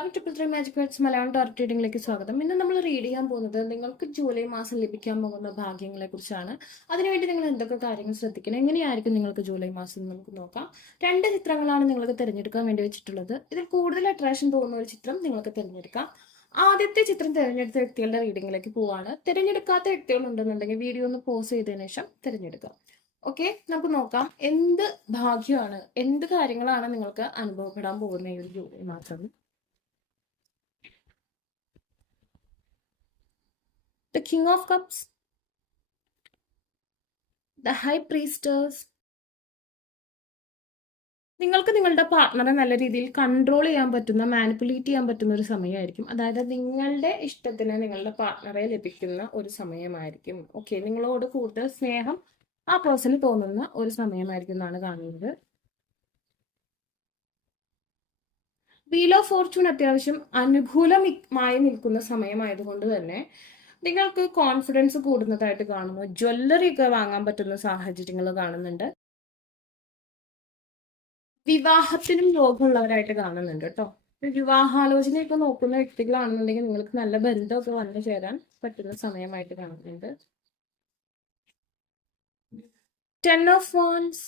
എല്ലാവർക്കും 333 magic words Malayalam tart റീഡിംഗിലേക്ക് സ്വാഗതം. ഇന്ന് നമ്മൾ റീഡ് ചെയ്യാൻ പോകുന്നത് നിങ്ങൾക്ക് ജൂലൈ മാസം ലഭിക്കാൻ പോകുന്ന ഭാഗ്യങ്ങളെ കുറിച്ചാണ്. അതിനുവേണ്ടി നിങ്ങൾ എന്തൊക്കെ കാര്യങ്ങൾ ശ്രദ്ധിക്കണം, എങ്ങനെയായിരിക്കും നിങ്ങൾക്ക് ജൂലൈ മാസം നമുക്ക് നോക്കാം. 2 ചിത്രങ്ങളാണ് നിങ്ങൾക്ക് തിരഞ്ഞെടുക്കാൻ വേണ്ടി വെച്ചിട്ടുള്ളത്. ഇതിൽ കൂടുതൽ അട്രാക്ഷൻ തോന്നുന്ന ഒരു ചിത്രം നിങ്ങൾക്ക് തിരഞ്ഞെടുക്കാം. ആദ്യത്തെ ചിത്രം തിരഞ്ഞെടുത്ത വ്യക്തികളുടെ റീഡിംഗിലേക്ക് പോവാണ്. തിരഞ്ഞെടുക്കാത്ത വ്യക്തികൾ ഉണ്ടെന്നുണ്ടെങ്കിൽ വീഡിയോ ഒന്ന് പോസ് ചെയ്തതിനു ശേഷം തിരഞ്ഞെടുക്കാം. ഓക്കെ, നമുക്ക് നോക്കാം എന്ത് ഭാഗ്യമാണ്, എന്ത് കാര്യങ്ങളാണ് നിങ്ങൾക്ക് അനുഭവപ്പെടാൻ പോകുന്ന ഈ ഒരു ജൂലൈ മാസം. The King of Cups, The High Priestess. നിങ്ങൾക്ക് നിങ്ങളുടെ പാർട്ട്ണറെ നല്ല രീതിയിൽ കൺട്രോൾ ചെയ്യാൻ പറ്റുന്ന, മാനിപ്പുലേറ്റ് ചെയ്യാൻ പറ്റുന്ന ഒരു സമയമായിരിക്കും. അതായത് നിങ്ങളുടെ ഇഷ്ടത്തിന് നിങ്ങളുടെ പാർട്ട്ണറെ ലഭിക്കുന്ന ഒരു സമയമായിരിക്കും. ഓക്കെ, നിങ്ങളോട് കൂടുതൽ സ്നേഹം ആ പേഴ്സണ് തോന്നുന്ന ഒരു സമയമായിരിക്കും എന്നാണ് കാണുന്നത്. വീൽ ഓഫ് ഫോർച്യൂൺ അത്യാവശ്യം അനുകൂലമായി നിൽക്കുന്ന സമയമായതുകൊണ്ട് തന്നെ നിങ്ങൾക്ക് കോൺഫിഡൻസ് കൂടുന്നതായിട്ട് കാണുന്നു. ജ്വല്ലറി ഒക്കെ വാങ്ങാൻ പറ്റുന്ന സാഹചര്യങ്ങൾ കാണുന്നുണ്ട്. വിവാഹത്തിനും യോഗമുള്ളവരായിട്ട് കാണുന്നുണ്ട് കേട്ടോ. വിവാഹാലോചനയൊക്കെ നോക്കുന്ന വ്യക്തികളാണെന്നുണ്ടെങ്കിൽ നിങ്ങൾക്ക് നല്ല ബന്ധമൊക്കെ വന്നു ചേരാൻ പറ്റുന്ന സമയമായിട്ട് കാണുന്നുണ്ട്. 10 of Wands,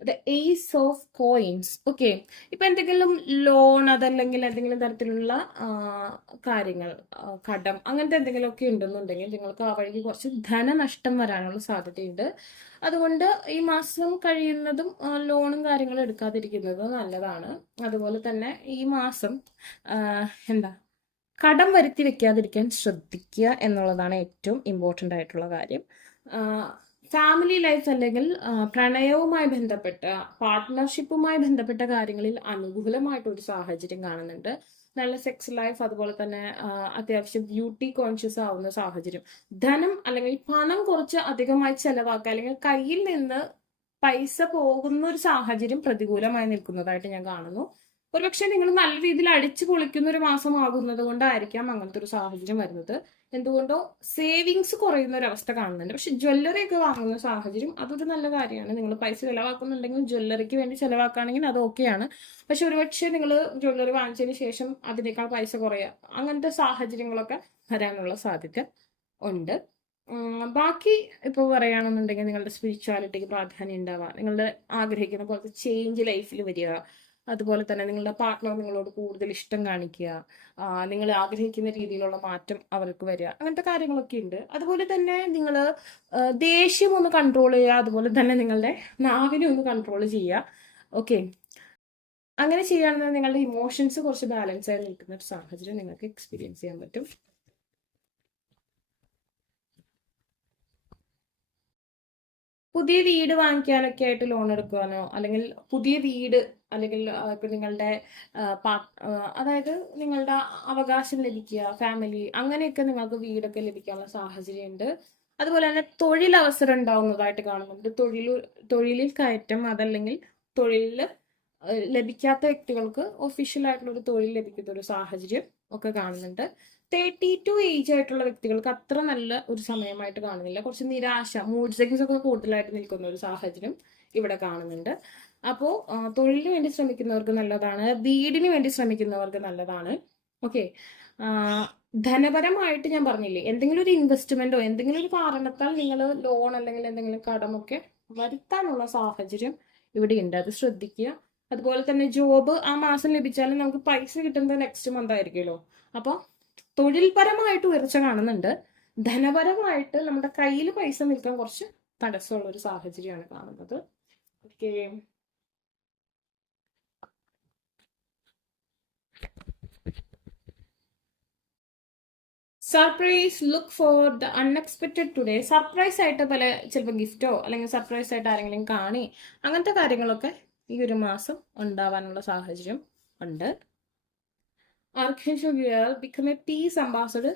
The Ace of Coins. Okay, ഇപ്പൊ എന്തെങ്കിലും ലോൺ അതല്ലെങ്കിൽ എന്തെങ്കിലും തരത്തിലുള്ള കാര്യങ്ങൾ, കടം അങ്ങനത്തെ എന്തെങ്കിലും ഒക്കെ ഉണ്ടെന്നുണ്ടെങ്കിൽ നിങ്ങൾക്ക് ആ വഴിക്ക് കുറച്ച് ധനനഷ്ടം വരാനുള്ള സാധ്യതയുണ്ട്. അതുകൊണ്ട് ഈ മാസം കഴിയുന്നതും ലോണും കാര്യങ്ങളും എടുക്കാതിരിക്കുന്നത് നല്ലതാണ്. അതുപോലെ തന്നെ ഈ മാസം കടം വരുത്തി വെക്കാതിരിക്കാൻ ശ്രദ്ധിക്കുക എന്നുള്ളതാണ് ഏറ്റവും ഇമ്പോർട്ടൻ്റ് ആയിട്ടുള്ള കാര്യം. ഫാമിലി ലൈഫ് അല്ലെങ്കിൽ പ്രണയവുമായി ബന്ധപ്പെട്ട, പാർട്ട്ണർഷിപ്പുമായി ബന്ധപ്പെട്ട കാര്യങ്ങളിൽ അനുകൂലമായിട്ടൊരു സാഹചര്യം കാണുന്നുണ്ട്. നല്ല സെക്സ് ലൈഫ്, അതുപോലെ തന്നെ അത്യാവശ്യം ബ്യൂട്ടി കോൺഷ്യസ് ആവുന്ന സാഹചര്യം. ധനം അല്ലെങ്കിൽ പണം കുറച്ച് അധികമായി ചെലവാക്കുക അല്ലെങ്കിൽ കയ്യിൽ നിന്ന് പൈസ പോകുന്ന ഒരു സാഹചര്യം പ്രതികൂലമായി നിൽക്കുന്നതായിട്ട് ഞാൻ കാണുന്നു. ഒരുപക്ഷെ നിങ്ങൾ നല്ല രീതിയിൽ അടിച്ചു പൊളിക്കുന്ന ഒരു മാസമാകുന്നത് കൊണ്ടായിരിക്കാം അങ്ങനത്തെ ഒരു സാഹചര്യം വരുന്നത്. എന്തുകൊണ്ടോ സേവിങ്സ് കുറയുന്ന ഒരു അവസ്ഥ കാണുന്നുണ്ട്. പക്ഷെ ജ്വല്ലറി ഒക്കെ വാങ്ങുന്ന സാഹചര്യം അതൊരു നല്ല കാര്യമാണ്. നിങ്ങൾ പൈസ ചെലവാക്കുന്നുണ്ടെങ്കിൽ ജ്വല്ലറിക്ക് വേണ്ടി ചെലവാക്കുകയാണെങ്കിൽ അത് ഓക്കെയാണ്. പക്ഷെ ഒരുപക്ഷെ നിങ്ങൾ ജ്വല്ലറി വാങ്ങിച്ചതിന് ശേഷം അതിനേക്കാൾ പൈസ കുറയുക, അങ്ങനത്തെ സാഹചര്യങ്ങളൊക്കെ വരാനുള്ള സാധ്യത ഉണ്ട്. ബാക്കി ഇപ്പോൾ പറയുകയാണെന്നുണ്ടെങ്കിൽ നിങ്ങളുടെ സ്പിരിച്വാലിറ്റിക്ക് പ്രാധാന്യം ഉണ്ടാവുക, നിങ്ങളുടെ ആഗ്രഹിക്കുന്ന പോലത്തെ ചേഞ്ച് ലൈഫിൽ വരിക, അതുപോലെ തന്നെ നിങ്ങളുടെ പാർട്ട്ണർ നിങ്ങളോട് കൂടുതൽ ഇഷ്ടം കാണിക്കുക, നിങ്ങൾ ആഗ്രഹിക്കുന്ന രീതിയിലുള്ള മാറ്റം അവർക്ക് വരിക, അങ്ങനത്തെ കാര്യങ്ങളൊക്കെ ഉണ്ട്. അതുപോലെ തന്നെ നിങ്ങൾ ദേഷ്യം ഒന്ന് കൺട്രോൾ ചെയ്യുക, അതുപോലെ തന്നെ നിങ്ങളുടെ നാവിനെ ഒന്ന് കൺട്രോൾ ചെയ്യുക. ഓക്കെ, അങ്ങനെ ചെയ്യുകയാണെങ്കിൽ നിങ്ങളുടെ ഇമോഷൻസ് കുറച്ച് ബാലൻസ് ആയി നിൽക്കുന്ന ഒരു സാഹചര്യം നിങ്ങൾക്ക് എക്സ്പീരിയൻസ് ചെയ്യാൻ പറ്റും. പുതിയ വീട് വാങ്ങിക്കാനൊക്കെ ആയിട്ട് ലോൺ എടുക്കുവാനോ, അല്ലെങ്കിൽ പുതിയ വീട്, അല്ലെങ്കിൽ ഇപ്പൊ നിങ്ങളുടെ അതായത് നിങ്ങളുടെ അവകാശം ലഭിക്കുക, ഫാമിലി, അങ്ങനെയൊക്കെ നിങ്ങൾക്ക് വീടൊക്കെ ലഭിക്കാനുള്ള സാഹചര്യമുണ്ട്. അതുപോലെ തന്നെ തൊഴിലവസരം ഉണ്ടാവുന്നതായിട്ട് കാണുന്നുണ്ട്. തൊഴിലിൽ കയറ്റം, അതല്ലെങ്കിൽ തൊഴിലിൽ ലഭിക്കാത്ത വ്യക്തികൾക്ക് ഒഫീഷ്യൽ ആയിട്ടുള്ള ഒരു തൊഴിൽ ലഭിക്കുന്ന ഒരു സാഹചര്യം ഒക്കെ കാണുന്നുണ്ട്. 32 ഏജ് ആയിട്ടുള്ള വ്യക്തികൾക്ക് അത്ര നല്ല ഒരു സമയമായിട്ട് കാണുന്നില്ല. കുറച്ച് നിരാശ, മൂഡ് സ്വിങ്സ് ഒക്കെ കൂടുതലായിട്ട് നിൽക്കുന്ന ഒരു സാഹചര്യം ഇവിടെ കാണുന്നുണ്ട്. അപ്പോൾ തൊഴിലിന് വേണ്ടി ശ്രമിക്കുന്നവർക്ക് നല്ലതാണ്, വീടിന് വേണ്ടി ശ്രമിക്കുന്നവർക്ക് നല്ലതാണ്. ഓക്കെ, ധനപരമായിട്ട് ഞാൻ പറഞ്ഞില്ലേ, എന്തെങ്കിലും ഒരു ഇൻവെസ്റ്റ്മെന്റോ എന്തെങ്കിലും ഒരു കാരണത്താൽ നിങ്ങൾ ലോൺ അല്ലെങ്കിൽ എന്തെങ്കിലും കടമൊക്കെ വരുത്താനുള്ള സാഹചര്യം ഇവിടെ ഉണ്ട്, അത് ശ്രദ്ധിക്കുക. അതുപോലെ തന്നെ ജോബ് ആ മാസം ലഭിച്ചാലും നമുക്ക് പൈസ കിട്ടുന്നത് നെക്സ്റ്റ് മന്ത് ആയിരിക്കുമല്ലോ. അപ്പോൾ തൊഴിൽപരമായിട്ട് ഉയർച്ച കാണുന്നുണ്ട്. ധനപരമായിട്ട് നമ്മുടെ കയ്യിൽ പൈസ നിൽക്കാൻ കുറച്ച് തടസ്സമുള്ള ഒരു സാഹചര്യമാണ് കാണുന്നത്. Okay, surprise, look for the unexpected today. Surprise ആയിട്ട് ചിലപ്പോൾ ഗിഫ്റ്റോ അല്ലെങ്കിൽ സർപ്രൈസ് ആയിട്ട് ആരെങ്കിലും കാണി, അങ്ങനത്തെ കാര്യങ്ങളൊക്കെ ഈ ഒരു മാസം ഉണ്ടാവാനുള്ള സാഹചര്യം ഉണ്ട്. Archangel Gabriel, become a peace ambassador.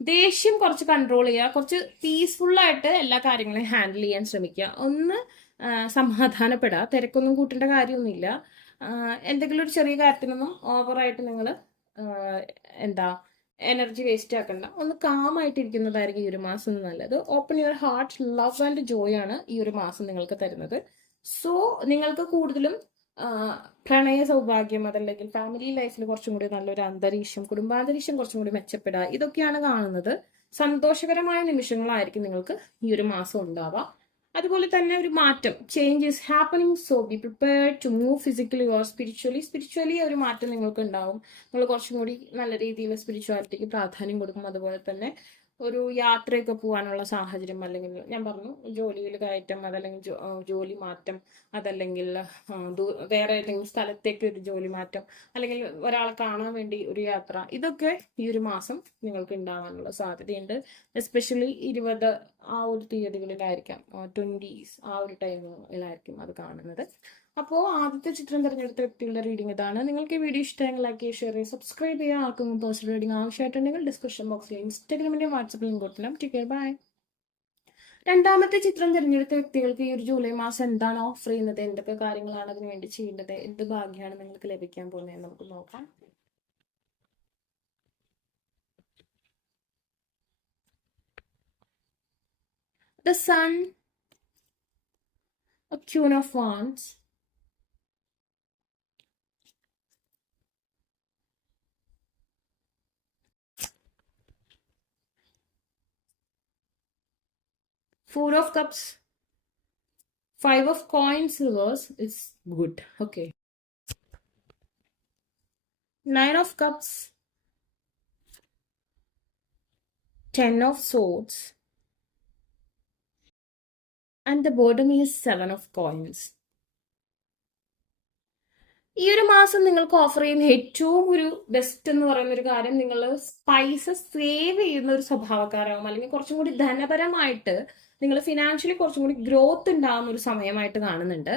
ദേഷ്യം കുറച്ച് കൺട്രോൾ ചെയ്യുക, കുറച്ച് പീസ്ഫുള്ളായിട്ട് എല്ലാ കാര്യങ്ങളും ഹാൻഡിൽ ചെയ്യാൻ ശ്രമിക്കുക. ഒന്ന് സമാധാനപ്പെടുക, തിരക്കൊന്നും കൂട്ടേണ്ട കാര്യമൊന്നുമില്ല. എന്തെങ്കിലും ഒരു ചെറിയ കാര്യത്തിനൊന്നും ഓവറായിട്ട് നിങ്ങൾ എനർജി വേസ്റ്റ് ആക്കണ്ട. ഒന്ന് കാമായിട്ടിരിക്കുന്നതായിരിക്കും ഈ ഒരു മാസം നല്ലത്. Open your heart, love and Joy ആണ് ഈ ഒരു മാസം നിങ്ങൾക്ക് തരുന്നത്. സോ നിങ്ങൾക്ക് കൂടുതലും പ്രണയ സൗഭാഗ്യം, അതല്ലെങ്കിൽ ഫാമിലി ലൈഫിൽ കുറച്ചും കൂടി നല്ലൊരു അന്തരീക്ഷം, കുടുംബാന്തരീക്ഷം കുറച്ചും കൂടി മെച്ചപ്പെടുക, ഇതൊക്കെയാണ് കാണുന്നത്. സന്തോഷകരമായ നിമിഷങ്ങളായിരിക്കും നിങ്ങൾക്ക് ഈ ഒരു മാസം ഉണ്ടാവുക. അതുപോലെ തന്നെ ഒരു മാറ്റം, change is happening, so be prepared to move physically or spiritually ഒരു മാറ്റം നിങ്ങൾക്ക് ഉണ്ടാവും. നിങ്ങൾ കുറച്ചും കൂടി നല്ല രീതിയിൽ സ്പിരിച്വാലിറ്റിക്ക് പ്രാധാന്യം കൊടുക്കും. അതുപോലെ തന്നെ ഒരു യാത്രയൊക്കെ പോകാനുള്ള സാഹചര്യം, അല്ലെങ്കിൽ ഞാൻ പറഞ്ഞു ജോലിയിൽ കയറ്റം, അതല്ലെങ്കിൽ ജോലി മാറ്റം, അതല്ലെങ്കിൽ വേറെ ഏതെങ്കിലും സ്ഥലത്തേക്ക് ഒരു ജോലി മാറ്റം, അല്ലെങ്കിൽ ഒരാളെ കാണാൻ വേണ്ടി ഒരു യാത്ര, ഇതൊക്കെ ഈ ഒരു മാസം നിങ്ങൾക്ക് ഉണ്ടാവാനുള്ള സാധ്യതയുണ്ട്. എസ്പെഷ്യലി 20 ആ ഒരു തീയതികളിലായിരിക്കാം, 20s ആ ഒരു ടൈമിലായിരിക്കും അത് കാണുന്നത്. അപ്പോൾ ആദ്യത്തെ ചിത്രം തിരഞ്ഞെടുത്ത വ്യക്തികളുടെ റീഡിംഗ് ഇതാണ്. നിങ്ങൾക്ക് ഈ വീഡിയോ ഇഷ്ടമെങ്കിൽ ലൈക്ക് ചെയ്യുക, ഷെയർ ചെയ്യുക, സബ്സ്ക്രൈബ് ചെയ്യുക. ആർക്കും പേഴ്സണൽ റീഡിംഗ് ആവശ്യമായിട്ടുണ്ടെങ്കിൽ ഡിസ്ക്രിപ്ഷൻ ബോക്സിൽ ഇൻസ്റ്റാഗ്രാമിന്റെയും വാട്സപ്പിലും കൊടുക്കണം. Take care, bye. രണ്ടാമത്തെ ചിത്രം തിരഞ്ഞെടുത്ത വ്യക്തികൾക്ക് ഈ ഒരു ജൂലൈ മാസം എന്താണ് ഓഫർ ചെയ്യുന്നത്, എന്തൊക്കെ കാര്യങ്ങളാണ് അതിനു വേണ്ടി ചെയ്യേണ്ടത്, എന്ത് ഭാഗ്യമാണ് നിങ്ങൾക്ക് ലഭിക്കാൻ പോകുന്നത് നമുക്ക് നോക്കാം. The Sun, a Queen of Wands, Four of Cups, Five of Coins reverse is good. Okay. Nine of Cups, 10 of Swords, and the bottom is 7 of Coins. ഈ ഒരു മാസം നിങ്ങൾക്ക് ഓഫർ ചെയ്യുന്ന ഏറ്റവും ഒരു ബെസ്റ്റ് എന്ന് പറയുന്ന ഒരു കാര്യം, നിങ്ങൾ സ്പൈസസ് സേവ് ചെയ്യുന്ന ഒരു സ്വഭാവക്കാരാകും, അല്ലെങ്കിൽ കുറച്ചും കൂടി ധനപരമായിട്ട് നിങ്ങൾ ഫിനാൻഷ്യലി കുറച്ചും കൂടി ഗ്രോത്ത് ഉണ്ടാകുന്ന ഒരു സമയമായിട്ട് കാണുന്നുണ്ട്.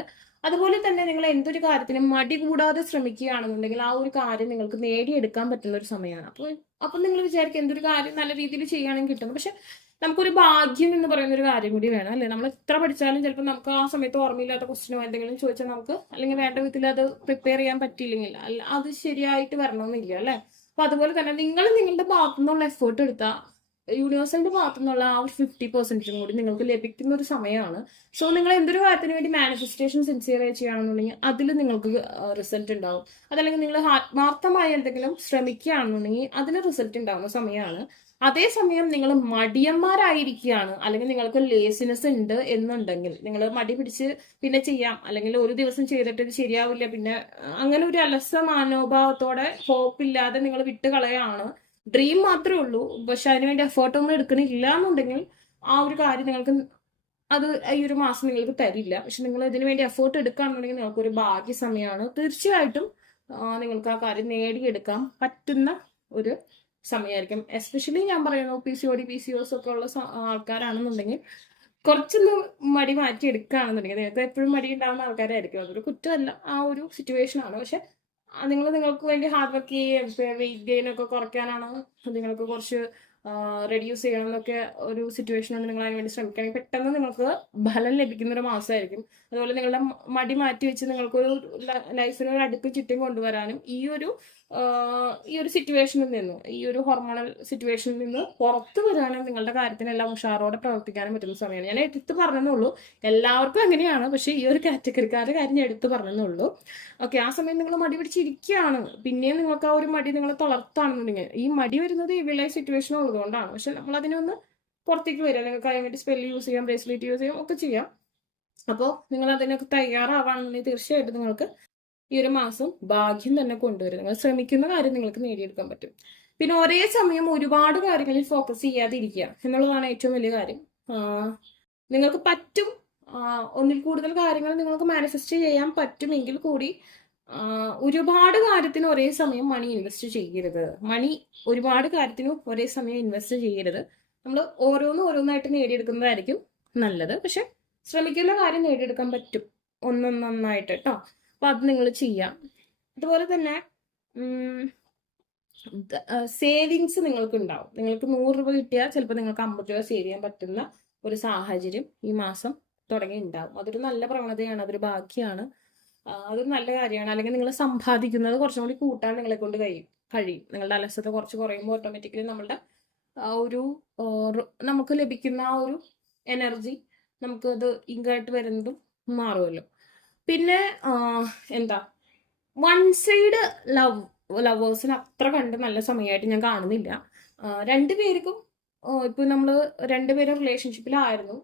അതുപോലെ തന്നെ നിങ്ങൾ എന്തൊരു കാര്യത്തിനും മടി കൂടാതെ ശ്രമിക്കുകയാണെന്നുണ്ടെങ്കിൽ ആ ഒരു കാര്യം നിങ്ങൾക്ക് നേടിയെടുക്കാൻ പറ്റുന്ന ഒരു സമയമാണ്. അപ്പം നിങ്ങൾ വിചാരിക്കും എന്തൊരു കാര്യം നല്ല രീതിയിൽ ചെയ്യുകയാണെങ്കിൽ കിട്ടും. പക്ഷെ നമുക്കൊരു ഭാഗ്യം എന്ന് പറയുന്ന ഒരു കാര്യം കൂടി വേണം, അല്ലെ? നമ്മൾ എത്ര പഠിച്ചാലും ചിലപ്പോൾ നമുക്ക് ആ സമയത്ത് ഓർമ്മയില്ലാത്ത ക്വസ്റ്റ്യനോ എന്തെങ്കിലും ചോദിച്ചാൽ നമുക്ക് അല്ലെങ്കിൽ വേണ്ട വിധത്തിൽ അത് പ്രിപ്പയർ ചെയ്യാൻ പറ്റിയില്ലെങ്കിൽ അത് ശരിയായിട്ട് വരണമെന്നില്ല, അല്ലെ? അപ്പൊ അതുപോലെ തന്നെ നിങ്ങൾ നിങ്ങളുടെ ഭാഗത്തു നിന്നുള്ള എഫേർട്ട് എടുത്താൽ യൂണിവേഴ്സിന്റെ ഭാഗത്തു നിന്നുള്ള ആ ഒരു 50% കൂടി നിങ്ങൾക്ക് ലഭിക്കുന്ന ഒരു സമയമാണ്. സോ നിങ്ങൾ എന്തൊരു കാര്യത്തിന് വേണ്ടി മാനിഫെസ്റ്റേഷൻ സിൻസിയറായി ചെയ്യുകയാണെന്നുണ്ടെങ്കിൽ അതിൽ നിങ്ങൾക്ക് റിസൾട്ട് ഉണ്ടാവും. അതല്ലെങ്കിൽ നിങ്ങൾ ആത്മാർത്ഥമായി എന്തെങ്കിലും ശ്രമിക്കുകയാണെന്നുണ്ടെങ്കിൽ അതിന് റിസൾട്ട് ഉണ്ടാവുന്ന സമയമാണ്. അതേസമയം നിങ്ങൾ മടിയന്മാരായിരിക്കുകയാണ്, അല്ലെങ്കിൽ നിങ്ങൾക്ക് ലേസിനെസ് ഉണ്ട് എന്നുണ്ടെങ്കിൽ, നിങ്ങൾ മടി പിടിച്ച് പിന്നെ ചെയ്യാം, അല്ലെങ്കിൽ ഒരു ദിവസം ചെയ്തിട്ട് ഇത് ശരിയാവില്ല, പിന്നെ അങ്ങനെ ഒരു അലസ മനോഭാവത്തോടെ ഹോപ്പില്ലാതെ നിങ്ങൾ വിട്ട് കളയാണ്, ഡ്രീം മാത്രമേ ഉള്ളൂ പക്ഷെ അതിനുവേണ്ടി എഫേർട്ടൊന്നും എടുക്കണില്ല എന്നുണ്ടെങ്കിൽ ആ ഒരു കാര്യം നിങ്ങൾക്ക് അത് ഈ ഒരു മാസം നിങ്ങൾക്ക് തരില്ല. പക്ഷെ നിങ്ങൾ ഇതിനു വേണ്ടി എഫേർട്ട് എടുക്കുകയാണെന്നുണ്ടെങ്കിൽ നിങ്ങൾക്ക് ഒരു ഭാഗ്യ സമയമാണ്. തീർച്ചയായിട്ടും നിങ്ങൾക്ക് ആ കാര്യം നേടിയെടുക്കാൻ പറ്റുന്ന ഒരു സമയമായിരിക്കും. എസ്പെഷ്യലി ഞാൻ പറയുന്നു PCOD PCOS ഒക്കെ ഉള്ള ആൾക്കാരാണെന്നുണ്ടെങ്കിൽ കുറച്ചൊന്ന് മടി മാറ്റി എടുക്കുകയാണെന്നുണ്ടെങ്കിൽ, നിങ്ങൾക്ക് എപ്പോഴും മടി ഉണ്ടാകുന്ന ആൾക്കാരായിരിക്കും, അതൊരു കുറ്റമല്ല, ആ ഒരു സിറ്റുവേഷൻ ആണ്. പക്ഷെ നിങ്ങൾക്ക് വേണ്ടി ഹാർഡ് വർക്ക് ചെയ്യുകയും വെയിറ്റ് ഗെയിൻ ഒക്കെ കുറയ്ക്കാനാണ്, നിങ്ങൾക്ക് കുറച്ച് റെഡ്യൂസ് ചെയ്യണം എന്നൊക്കെ ഒരു സിറ്റുവേഷനാണ്, നിങ്ങൾ അതിന് വേണ്ടി ശ്രമിക്കുകയാണെങ്കിൽ പെട്ടെന്ന് നിങ്ങൾക്ക് ഫലം ലഭിക്കുന്ന ഒരു മാസമായിരിക്കും. അതുപോലെ നിങ്ങളുടെ മടി മാറ്റി വെച്ച് നിങ്ങൾക്കൊരു ലൈഫിന് ഒരു അടുപ്പ് ചുറ്റും കൊണ്ടുവരാനും ഈ ഒരു സിറ്റുവേഷനിൽ നിന്ന്, ഈ ഒരു ഹോർമോണൽ സിറ്റുവേഷനിൽ നിന്ന് പുറത്തു വരാനും നിങ്ങളുടെ കാര്യത്തിനെല്ലാം ഉഷാറോടെ പ്രവർത്തിക്കാനും പറ്റുന്ന സമയമാണ്. ഞാൻ എടുത്തു പറഞ്ഞെന്നുള്ളൂ, എല്ലാവർക്കും അങ്ങനെയാണ്, പക്ഷേ ഈ ഒരു കാറ്റഗറിക്കാരുടെ കാര്യം ഞാൻ എടുത്തു പറഞ്ഞെന്നുള്ളൂ. ഓക്കെ, ആ സമയം നിങ്ങൾ മടി പിടിച്ചിരിക്കുകയാണ്, പിന്നെയും നിങ്ങൾക്ക് ആ ഒരു മടി നിങ്ങളെ തളർത്താണെന്നുണ്ടെങ്കിൽ, ഈ മടി വരുന്നത് ഇവിളെ സിറ്റുവേഷൻ ഉള്ളതുകൊണ്ടാണ്. പക്ഷെ നമ്മൾ അതിനൊന്ന് പുറത്തേക്ക് വരിക, നിങ്ങൾക്ക് അതിന് വേണ്ടി സ്പെല്ല് യൂസ് ചെയ്യാം, ബ്രേസ്ലെറ്റ് യൂസ് ചെയ്യാം, ഒക്കെ ചെയ്യാം. അപ്പോൾ നിങ്ങൾ അതിനൊക്കെ തയ്യാറാവാണെങ്കിൽ തീർച്ചയായിട്ടും നിങ്ങൾക്ക് ഈ ഒരു മാസം ഭാഗ്യം തന്നെ കൊണ്ടുവരും. നിങ്ങൾ ശ്രമിക്കുന്ന കാര്യം നിങ്ങൾക്ക് നേടിയെടുക്കാൻ പറ്റും. പിന്നെ ഒരേ സമയം ഒരുപാട് കാര്യങ്ങളിൽ ഫോക്കസ് ചെയ്യാതിരിക്കുക എന്നുള്ളതാണ് ഏറ്റവും വലിയ കാര്യം. നിങ്ങൾക്ക് പറ്റും, ഒന്നിൽ കൂടുതൽ കാര്യങ്ങൾ നിങ്ങൾക്ക് മാനിഫെസ്റ്റ് ചെയ്യാൻ പറ്റുമെങ്കിൽ കൂടി ഒരുപാട് കാര്യത്തിന് ഒരേ സമയം മണി ഇൻവെസ്റ്റ് ചെയ്യരുത്. ഒരുപാട് കാര്യത്തിന് ഒരേ സമയം ഇൻവെസ്റ്റ് ചെയ്യരുത്. നമ്മൾ ഓരോന്നായിട്ട് നേടിയെടുക്കുന്നതായിരിക്കും നല്ലത്. പക്ഷെ ശ്രമിക്കുന്ന കാര്യം നേടിയെടുക്കാൻ പറ്റും ഒന്നൊന്നായിട്ട് കേട്ടോ. അപ്പൊ അത് നിങ്ങൾ ചെയ്യാം. അതുപോലെ തന്നെ സേവിങ്സ് നിങ്ങൾക്ക് ഉണ്ടാവും. നിങ്ങൾക്ക് 100 രൂപ കിട്ടിയാൽ ചിലപ്പോൾ നിങ്ങൾക്ക് 50 രൂപ സേവ് ചെയ്യാൻ പറ്റുന്ന ഒരു സാഹചര്യം ഈ മാസം തുടങ്ങി ഉണ്ടാവും. അതൊരു നല്ല പ്രവണതയാണ്, അതൊരു ഭാഗ്യമാണ്, അതൊരു നല്ല കാര്യമാണ്. അല്ലെങ്കിൽ നിങ്ങൾ സമ്പാദിക്കുന്നത് കുറച്ചും കൂടി കൂട്ടാൻ നിങ്ങളെ കൊണ്ട് കഴിയും. നിങ്ങളുടെ അലസത കുറച്ച് കുറയുമ്പോൾ ഓട്ടോമാറ്റിക്കലി നമ്മളുടെ നമുക്ക് ലഭിക്കുന്ന ആ ഒരു എനർജി നമുക്കത് ഇങ്ങായിട്ട് വരുന്നതും മാറുമല്ലോ. പിന്നെ എന്താ വൺ സൈഡ് ലവേഴ്സിന് അത്ര കണ്ട് നല്ല സമയമായിട്ട് ഞാൻ കാണുന്നില്ല. രണ്ടുപേർക്കും ഇപ്പൊ നമ്മൾ രണ്ടുപേരും റിലേഷൻഷിപ്പിലായിരുന്നു,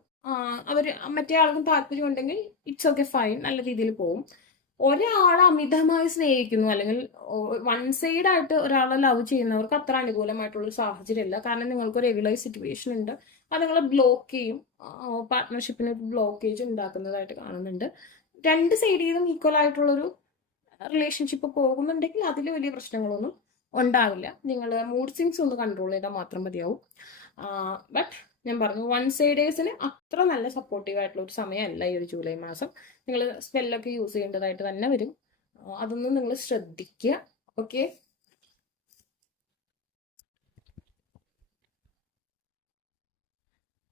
അവർ മറ്റേ ആൾക്കും താല്പര്യം ഉണ്ടെങ്കിൽ ഇറ്റ്സ് ഓക്കെ, ഫൈൻ, നല്ല രീതിയിൽ പോകും. ഒരാളെ അമിതമായി സ്നേഹിക്കുന്നു അല്ലെങ്കിൽ വൺ സൈഡ് ആയിട്ട് ഒരാളെ ലവ് ചെയ്യുന്നവർക്ക് അത്ര അനുകൂലമായിട്ടുള്ള സാഹചര്യമില്ല. കാരണം നിങ്ങൾക്ക് റെഗുലൈസ് സിറ്റുവേഷൻ ഉണ്ട്, അത് നിങ്ങളെ ബ്ലോക്ക് ചെയ്യും, പാർട്ട്ണർഷിപ്പിന് ബ്ലോക്കേജ് ഉണ്ടാക്കുന്നതായിട്ട് കാണുന്നുണ്ട്. രണ്ട് സൈഡിലും ഈക്വൽ ആയിട്ടുള്ളൊരു റിലേഷൻഷിപ്പ് പോകുന്നുണ്ടെങ്കിൽ അതിൽ വലിയ പ്രശ്നങ്ങളൊന്നും ഉണ്ടാവില്ല. നിങ്ങൾ മൂഡ് സ്വിങ്സ് ഒന്ന് കൺട്രോൾ ചെയ്താൽ മാത്രം മതിയാവും. ബട്ട് ഞാൻ പറഞ്ഞു, വൺ സൈഡേഴ്സിന് അത്ര നല്ല സപ്പോർട്ടീവ് ആയിട്ടുള്ള ഒരു സമയമല്ല ഈ ഒരു ജൂലൈ മാസം. നിങ്ങൾ സ്പെല്ലൊക്കെ യൂസ് ചെയ്യേണ്ടതായിട്ട് തന്നെ വരും. അതൊന്നും നിങ്ങൾ ശ്രദ്ധിക്കുക. ഓക്കെ,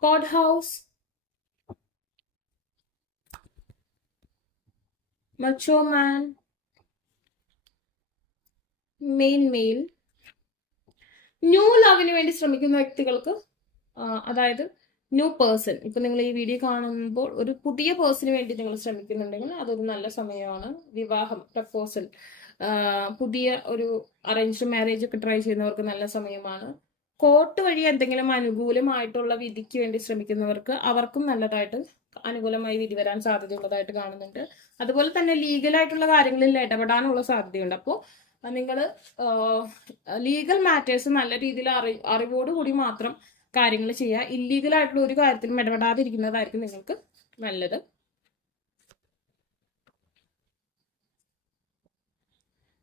കോഡ് ഹൗസ്, മച്ചോ മാൻ, മെയിൽ, ന്യൂ ലവിന് വേണ്ടി ശ്രമിക്കുന്ന വ്യക്തികൾക്ക്, അതായത് ന്യൂ പേഴ്സൺ, ഇപ്പൊ നിങ്ങൾ ഈ വീഡിയോ കാണുമ്പോൾ ഒരു പുതിയ പേഴ്സണിന് വേണ്ടി നിങ്ങൾ ശ്രമിക്കുന്നുണ്ടെങ്കിൽ അതൊരു നല്ല സമയമാണ്. വിവാഹം, പ്രപ്പോസൽ, പുതിയ ഒരു അറേഞ്ച്ഡ് മാരേജ് ഒക്കെ ട്രൈ ചെയ്യുന്നവർക്ക് നല്ല സമയമാണ്. കോർട്ട് വഴി എന്തെങ്കിലും അനുകൂലമായിട്ടുള്ള വിധിക്ക് വേണ്ടി ശ്രമിക്കുന്നവർക്ക് അവർക്കും നല്ലതായിട്ട് അനുകൂലമായി വിധി വരാൻ സാധ്യതയുള്ളതായിട്ട് കാണുന്നുണ്ട്. അതുപോലെ തന്നെ ലീഗലായിട്ടുള്ള കാര്യങ്ങളിൽ ഇടപെടാനുള്ള സാധ്യതയുണ്ട്. അപ്പോൾ നിങ്ങൾ ലീഗൽ മാറ്റേഴ്സ് നല്ല രീതിയിൽ അറിവോടുകൂടി മാത്രം കാര്യങ്ങൾ ചെയ്യുക. ഇല്ലീഗൽ ആയിട്ടുള്ള ഒരു കാര്യത്തിലും ഇടപെടാതിരിക്കുന്നതായിരിക്കും നിങ്ങൾക്ക് നല്ലത്.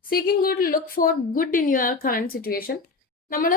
Seeking good, look for good in your current situation. നമ്മൾ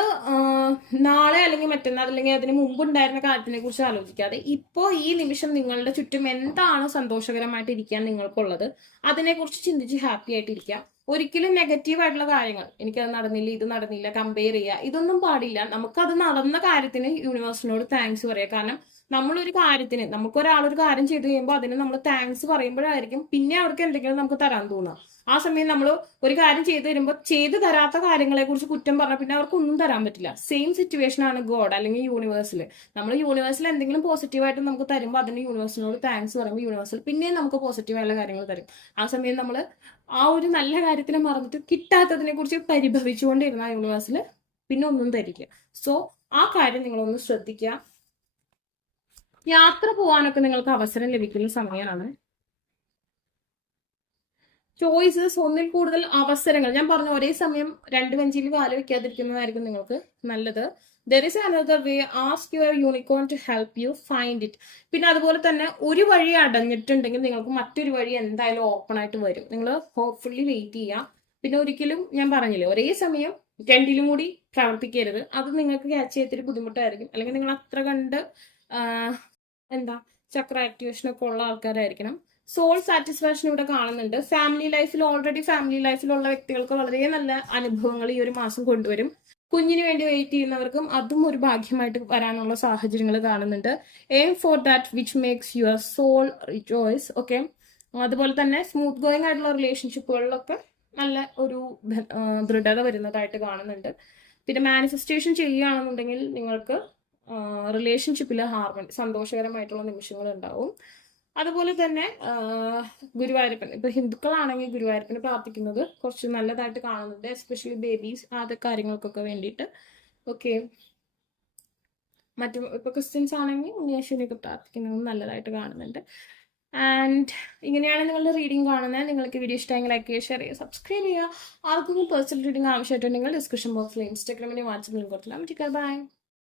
നാളെ അല്ലെങ്കിൽ മറ്റന്നാൾ അല്ലെങ്കിൽ അതിന് മുമ്പ് ഉണ്ടായിരുന്ന കാര്യത്തിനെ കുറിച്ച് ആലോചിക്കാതെ ഇപ്പോൾ ഈ നിമിഷം നിങ്ങളുടെ ചുറ്റും എന്താണ് സന്തോഷകരമായിട്ട് ഇരിക്കാൻ നിങ്ങൾക്കുള്ളത് അതിനെക്കുറിച്ച് ചിന്തിച്ച് ഹാപ്പി ആയിട്ടിരിക്കുക. ഒരിക്കലും നെഗറ്റീവ് ആയിട്ടുള്ള കാര്യങ്ങൾ, എനിക്കത് നടന്നില്ല, ഇത് നടന്നില്ല, കമ്പയർ ചെയ്യുക, ഇതൊന്നും പാടില്ല. നമുക്കത് നടന്ന കാര്യത്തിന് യൂണിവേഴ്സിനോട് താങ്ക്സ് പറയുക. കാരണം നമ്മളൊരു കാര്യത്തിന്, നമുക്കൊരാളൊരു കാര്യം ചെയ്തു കഴിയുമ്പോൾ അതിന് നമ്മൾ താങ്ക്സ് പറയുമ്പോഴായിരിക്കും പിന്നെ അവർക്ക് എന്തെങ്കിലും നമുക്ക് തരാൻ തോന്നുക. ആ സമയം നമ്മൾ ഒരു കാര്യം ചെയ്തു തരുമ്പോൾ ചെയ്തു തരാത്ത കാര്യങ്ങളെ കുറിച്ച് കുറ്റം പറഞ്ഞാൽ പിന്നെ അവർക്ക് ഒന്നും തരാൻ പറ്റില്ല. സെയിം സിറ്റുവേഷൻ ആണ് ഗോഡ് അല്ലെങ്കിൽ യൂണിവേഴ്സിൽ. നമ്മൾ യൂണിവേഴ്സിൽ എന്തെങ്കിലും പോസിറ്റീവായിട്ട് നമുക്ക് തരുമ്പോൾ അതിന് യൂണിവേഴ്സിനോട് താങ്ക്സ് പറയുമ്പോൾ യൂണിവേഴ്സിൽ പിന്നെയും നമുക്ക് പോസിറ്റീവായുള്ള കാര്യങ്ങൾ തരും. ആ സമയം നമ്മൾ ആ ഒരു നല്ല കാര്യത്തിനെ മറന്നിട്ട് കിട്ടാത്തതിനെ കുറിച്ച് പരിഭവിച്ചുകൊണ്ടിരുന്ന യൂണിവേഴ്സിൽ പിന്നെ ഒന്നും തരില്ല. സോ ആ കാര്യം നിങ്ങളൊന്ന് ശ്രദ്ധിക്കുക. യാത്ര പോകാനൊക്കെ നിങ്ങൾക്ക് അവസരം ലഭിക്കുന്ന സമയമാണ്. ചോയ്സസ്, ഒന്നിൽ കൂടുതൽ അവസരങ്ങൾ, ഞാൻ പറഞ്ഞു ഒരേ സമയം രണ്ട് വഞ്ചിയിൽ കാല് വെക്കാതിരിക്കുന്നതായിരിക്കും നിങ്ങൾക്ക് നല്ലത്. There is another way, ask your unicorn to help you find it. പിന്നെ അതുപോലെ തന്നെ ഒരു വഴി അടഞ്ഞിട്ടുണ്ടെങ്കിൽ നിങ്ങൾക്ക് മറ്റൊരു വഴി എന്തായാലും ഓപ്പൺ ആയിട്ട് വരും. നിങ്ങൾ ഹോപ്പ്ഫുള്ളി വെയിറ്റ് ചെയ്യുക. പിന്നെ ഒരിക്കലും, ഞാൻ പറഞ്ഞില്ലേ, ഒരേ സമയം രണ്ടിലും കൂടി പ്രവർത്തിക്കരുത്. അത് നിങ്ങൾക്ക് ക്യാച്ച് ചെയ്തിട്ട് ബുദ്ധിമുട്ടായിരിക്കും. അല്ലെങ്കിൽ നിങ്ങൾ അത്ര കണ്ട് ചക്ര ആക്ടിവേഷൻ ഒക്കെ ഉള്ള ആൾക്കാരായിരിക്കണം. സോൾ സാറ്റിസ്ഫാക്ഷൻ ഇവിടെ കാണുന്നുണ്ട്. ഓൾറെഡി ഫാമിലി ലൈഫിലുള്ള വ്യക്തികൾക്ക് വളരെ നല്ല അനുഭവങ്ങൾ ഈ ഒരു മാസം കൊണ്ടുവരും. കുഞ്ഞിന് വേണ്ടി വെയിറ്റ് ചെയ്യുന്നവർക്കും അതും ഒരു ഭാഗ്യമായിട്ട് വരാനുള്ള സാഹചര്യങ്ങൾ കാണുന്നുണ്ട്. Aim for that which makes your soul rejoice. Okay, അതുപോലെ തന്നെ സ്മൂത്ത് ഗോയിങ് ആയിട്ടുള്ള റിലേഷൻഷിപ്പുകളിലൊക്കെ നല്ല ഒരു ദൃഢത വരുന്നതായിട്ട് കാണുന്നുണ്ട്. പിന്നെ മാനിഫെസ്റ്റേഷൻ ചെയ്യുകയാണെന്നുണ്ടെങ്കിൽ നിങ്ങൾക്ക് റിലേഷൻഷിപ്പിൽ ഹാർമണി, സന്തോഷകരമായിട്ടുള്ള നിമിഷങ്ങൾ ഉണ്ടാവും. അതുപോലെ തന്നെ ഗുരുവായൂരപ്പൻ, ഇപ്പൊ ഹിന്ദുക്കളാണെങ്കിൽ ഗുരുവായൂരപ്പന് പ്രാർത്ഥിക്കുന്നത് കുറച്ച് നല്ലതായിട്ട് കാണുന്നുണ്ട്, എസ്പെഷ്യലി ബേബീസ്, ആദ്യ കാര്യങ്ങൾക്കൊക്കെ വേണ്ടിയിട്ട്. ഓക്കെ, ഇപ്പൊ ക്രിസ്ത്യൻസ് ആണെങ്കിൽ ഉണ്ണിയേശുവിനെയൊക്കെ പ്രാർത്ഥിക്കുന്നത് നല്ലതായിട്ട് കാണുന്നുണ്ട്. ആൻഡ് ഇങ്ങനെയാണ് നിങ്ങളുടെ റീഡിംഗ് കാണുന്നത്. നിങ്ങൾക്ക് വീഡിയോ ഇഷ്ടമെങ്കിൽ ലൈക്ക് ചെയ്യുക, ഷെയർ ചെയ്യുക, സബ്സ്ക്രൈബ് ചെയ്യുക. ആർക്കും പേഴ്സണൽ റീഡിംഗ് ആവശ്യമായിട്ടുണ്ടെങ്കിൽ ഡിസ്ക്രിപ്ഷൻ ബോക്സിൽ ഇൻസ്റ്റാഗ്രാമിന്റെ വാട്സ്ആപ്പ് ലിങ്ക് കൊടുത്തില്ല. ബൈ.